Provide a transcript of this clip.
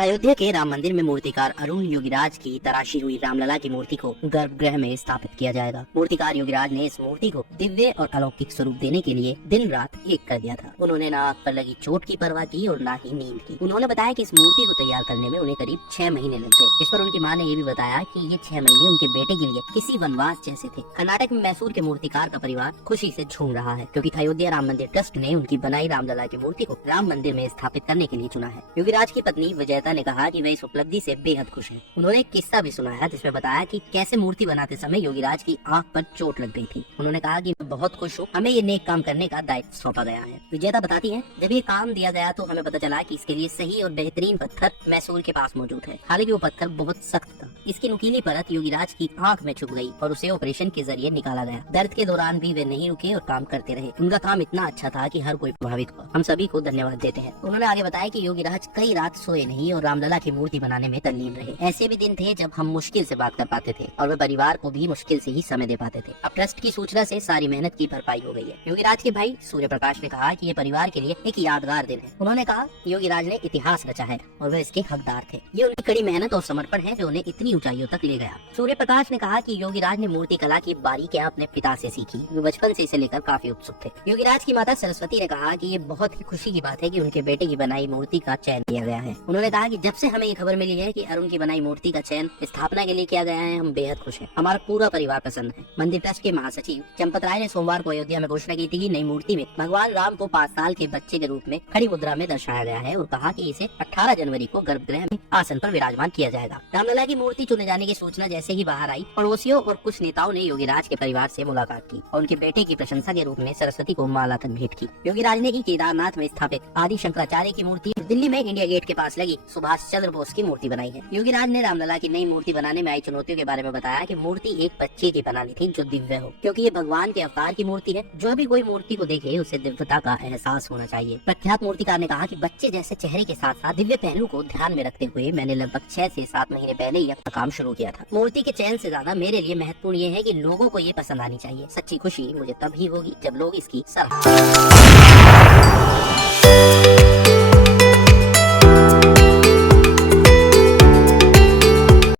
अयोध्या के राम मंदिर में मूर्तिकार अरुण योगीराज की तराशी हुई रामलला की मूर्ति को गर्भगृह में स्थापित किया जाएगा। मूर्तिकार योगीराज ने इस मूर्ति को दिव्य और अलौकिक स्वरूप देने के लिए दिन रात एक कर दिया था। उन्होंने ना आंख पर लगी चोट की परवाह की और ना ही नींद की। उन्होंने बताया कि इस मूर्ति को तैयार करने में उन्हें करीब 6 महीने लग गए। इस पर उनकी मां ने ये भी बताया कि ये 6 महीने उनके बेटे के लिए किसी वनवास जैसे थे। कर्नाटक में मैसूर के मूर्तिकार का परिवार खुशी से झूम रहा है, क्योंकि अयोध्या राम मंदिर ट्रस्ट ने उनकी बनाई रामलला की मूर्ति को राम मंदिर में स्थापित करने के लिए चुना है। योगीराज की पत्नी विजयता ने कहा कि वे इस उपलब्धि से बेहद खुश हैं। उन्होंने एक किस्सा भी सुनाया जिसमें बताया कि कैसे मूर्ति बनाते समय योगीराज की आंख पर चोट लग गई थी। उन्होंने कहा कि मैं बहुत खुश हूँ, हमें ये नेक काम करने का दायित्व सौंपा गया है। विजेता बताती हैं, जब ये काम दिया गया तो हमें पता चला कि इसके लिए सही और बेहतरीन पत्थर मैसूर के पास मौजूद है। हालांकि वो पत्थर बहुत सख्त था। इसकी नुकीली परत योगीराज की आंख में छुप गई और उसे ऑपरेशन के जरिए निकाला गया। दर्द के दौरान भी वे नहीं रुके और काम करते रहे। उनका काम इतना अच्छा था कि हर कोई प्रभावित हुआ। हम सभी को धन्यवाद देते हैं। उन्होंने आगे बताया कि योगीराज कई रात सोए नहीं और रामलला की मूर्ति बनाने में तल्लीन रहे। ऐसे भी दिन थे जब हम मुश्किल से बात कर पाते थे और वे परिवार को भी मुश्किल से ही समय दे पाते थे। अब ट्रस्ट की सूचना से सारी मेहनत की भरपाई हो गई है। योगीराज के भाई सूर्य प्रकाश ने कहा कि ये परिवार के लिए एक यादगार दिन है। उन्होंने कहा, योगीराज ने इतिहास रचा है और वे इसके हकदार थे। ये उनकी कड़ी मेहनत और समर्पण है जो उन्हें इतनी ऊंचाइयों तक ले गया। सूर्य प्रकाश ने कहा कि योगीराज ने मूर्ति कला की बारीकियां अपने पिता से सीखी। वे बचपन से इसे लेकर काफी उत्सुक थे। योगीराज की माता सरस्वती ने कहा कि ये बहुत ही खुशी की बात है कि उनके बेटे की बनाई मूर्ति का चयन किया गया है। उन्होंने कहा कि जब से हमें ये खबर मिली है कि अरुण की बनाई मूर्ति का चयन स्थापना के लिए किया गया है, हम बेहद खुश हैं। हमारा पूरा परिवार प्रसन्न है। मंदिर ट्रस्ट के महासचिव चंपत राय ने सोमवार को अयोध्या में घोषणा की थी कि नई मूर्ति में भगवान राम को 5 साल के बच्चे के रूप में खड़ी मुद्रा में दर्शाया गया है और कहा कि इसे 18 जनवरी को गर्भगृह में आसन पर विराजमान किया जाएगा। रामलला की मूर्ति चुने जाने की सूचना जैसे ही बाहर आई, पड़ोसियों और कुछ नेताओं ने योगीराज के परिवार से मुलाकात की और उनके बेटे की प्रशंसा के रूप में सरस्वती को माला तक भेंट की। योगीराज ने केदारनाथ में स्थापित आदि शंकराचार्य की मूर्ति, दिल्ली में इंडिया गेट के पास लगी सुभाष चंद्र बोस की मूर्ति बनाई है। योगीराज ने रामलला की नई मूर्ति बनाने में आई चुनौतियों के बारे में बताया कि मूर्ति एक बच्चे की बनानी थी जो दिव्य हो, क्योंकि ये भगवान के अवतार की मूर्ति है। जो भी कोई मूर्ति को देखे उसे दिव्यता का एहसास होना चाहिए। प्रख्यात मूर्तिकार ने कहा कि बच्चे जैसे चेहरे के साथ साथ दिव्य पहलू को ध्यान में रखते हुए मैंने लगभग 6 से 7 महीने पहले यह काम शुरू किया था। मूर्ति के चयन से ज्यादा मेरे लिए महत्वपूर्ण ये है कि लोगों को ये पसंद आनी चाहिए। सच्ची खुशी मुझे तभी होगी जब लोग इसकी सराहना